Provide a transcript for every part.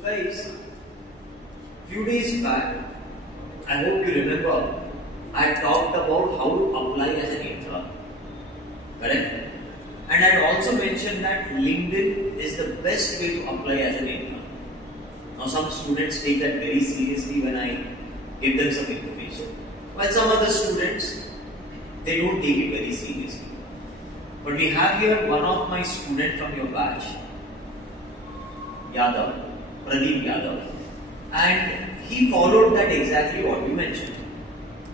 So guys, few days back, I hope you remember, I talked about how to apply as an intern, correct? And I had also mentioned that LinkedIn is the best way to apply as an intern. Now some students take that very seriously when I give them some information, while some other students, they don't take it very seriously. But we have here one of my students from your batch, Yadav, Pradeep Yadav, and he followed that exactly what you mentioned.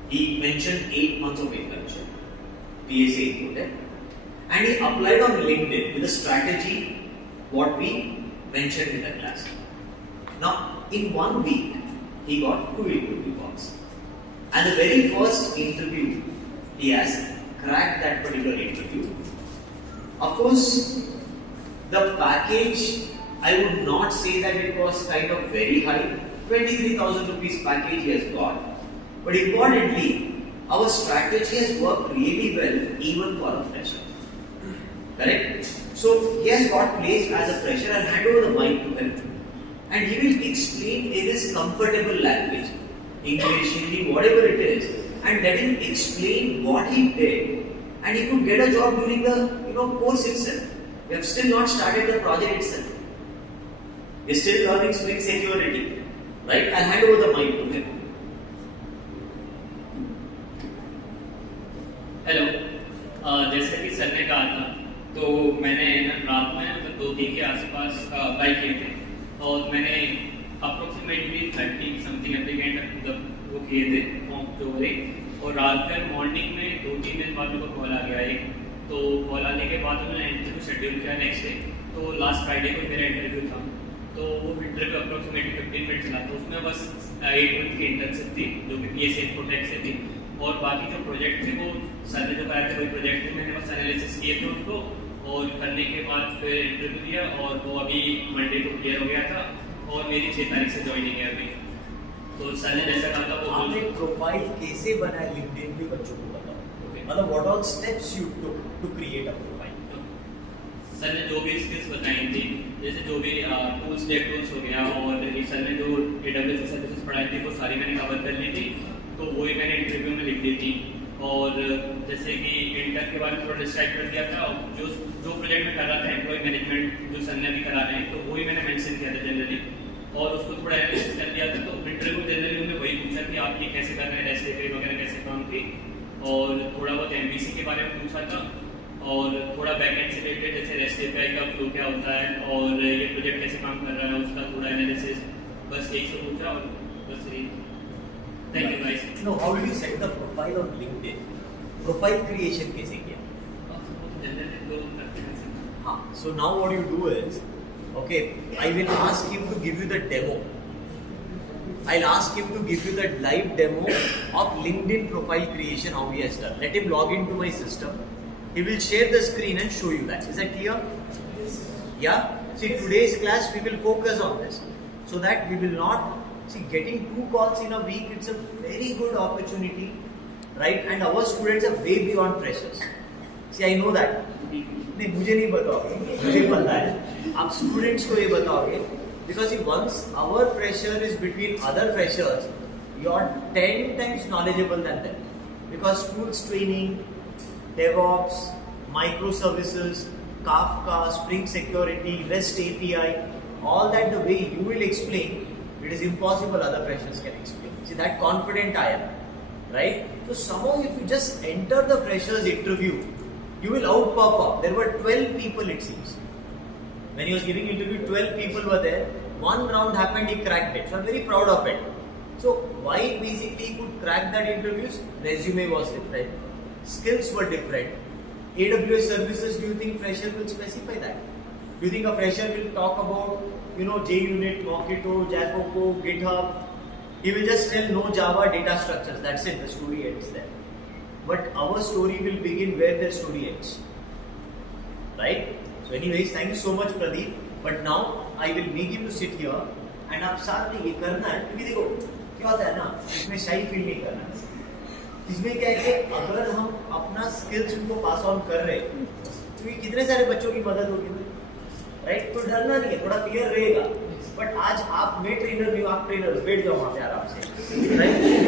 He mentioned 8 months of internship, PSA included, and he applied on LinkedIn with a strategy what we mentioned in the class. Now, in 1 week, he got 2 interview calls, and the very first interview, he has cracked that particular interview. Of course, the package, I would not say that it was kind of very high. 23,000 rupees package he has got. But importantly, our strategy has worked really well even for a fresher. Correct? So he has got placed as a fresher. I'll hand over the mic to him. And he will explain in his comfortable language, English, Hindi, whatever it is, and let him explain what he did. And he could get a job during the course itself. We have still not started the project itself. We are still learning Spring Security. Right? I'll hand over the mic to him. Hello, जैसे कि sir ने कहा था, तो मैंने रात में 2-3 के आसपास अप्लाई किए थे और मैंने अप्रोक्सीमेटली 30 समथिंग एप्लीकेंट मतलब वो किए थे फॉर्म जो वाले, और रात में मॉर्निंग में 2-3 दिन बाद मेरे को कॉल आ गया एक, तो कॉल आने के बाद मैंने इंटरव्यू शेड्यूल किया नेक्स्ट डे। तो लास्ट फ्राइडे को मेरा इंटरव्यू था, तो वो इंटरव्यू अप्रोक्सीमेटली 15 मिनट चला, तो उसमें बस 8 मंथ की इंटर्नशिप थी जो कि PSA इन्फोटेक से थी, और बाकी जो प्रोजेक्ट थे वो सर ने जो कहा थे वही प्रोजेक्ट थे, मैंने बस एनालिसिस किए थे उनको, और करने के बाद फिर इंटरव्यू दिया और वो अभी मंडे को क्लियर हो गया था और मेरी 6 तारीख से ज्वाइनिंग है अभी। तो सर ने जैसा कहा था वो आपने प्रोफाइल कैसे बनाया लिंक्डइन पे बच्चों को बताओ, मतलब what all steps you took to create a profile. Sir ने जो भी स्किल्स बताई थी, जैसे जो भी टूल्स डेव टूल्स हो गया, और सर ने जो AWS सर्विसेज पढ़ाई थी वो सारी मैंने कवर कर ली थी, तो वही मैंने इंटरव्यू में लिख दी थी। और जैसे कि इंटर्न के बारे में थोड़ा डिस्क्राइब कर दिया था, जो प्रोजेक्ट में कर रहा था एम्प्लॉय मैनेजमेंट जो सर ने भी करा रहे हैं, तो वही मैंने मेंशन किया था जनरली, और उसको थोड़ा एनालिसिस कर दिया था। तो इंटरव्यू जनरली उन्होंने वही पूछा कि आप ये कैसे कर रहे हैं, एसएपी वगैरह कैसे काम की, और थोड़ा बहुत MVC के बारे में पूछा था, और थोड़ा बैकएंड से रिलेटेड जैसे REST API का फ्लो क्या होता है और ये प्रोजेक्ट कैसे काम कर रहा है उसका थोड़ा एनालिसिस, बस यही सब पूछा और बस यही। Thank you guys. No, how do you set the profile on LinkedIn? Profile creation कैसे किया? हाँ, so now what you do is, okay, I will ask him to give you the demo. I'll ask him to give you the live demo of LinkedIn profile creation, how he has done. Let him log into my system. He will share the screen and show you that. Is that clear? Yeah? See, today's class we will focus on this, so that we will not, see, getting 2 calls in a week, it's a very good opportunity, right? And our students are way beyond freshers. See, I know that. नहीं, मुझे नहीं बताओगे, मुझे पता है, आप students को ये बताओगे, because once our fresher is between other freshers, you are 10 times knowledgeable than them, because tools training, DevOps, microservices, Kafka, Spring Security, REST API, all that the way you will explain, it is impossible other freshers can explain. See, that confident I am, right? So somehow if you just enter the freshers interview, you will outperform. There were 12 people it seems. When he was giving interview, 12 people were there. One round happened, he cracked it. So I'm very proud of it. So why basically he could crack that interviews? Resume was different. Skills were different. AWS services, do you think fresher will specify that? Do you think a fresher will talk about, JUnit, Mockito, Jacopo, GitHub? He will just tell no Java data structures. That's it. The story ends there. But our story will begin where their story ends. Right? So anyways, thank you so much Pradeep. But now I will make him to sit here and आप साथ में ये करना है, क्योंकि देखो क्या होता है ना, इसमें शाई फील नहीं करना है। इसमें क्या है कि अगर हम अपना स्किल्स उनको पास ऑन कर रहे हैं तो ये कितने सारे बच्चों की मदद होगी, राइट? तो डरना नहीं है, थोड़ा फियर रहेगा, बट आज आप मैं ट्रेनर नहीं हूँ, आप ट्रेनर बैठ जाओ वहाँ पे आराम से, राइट?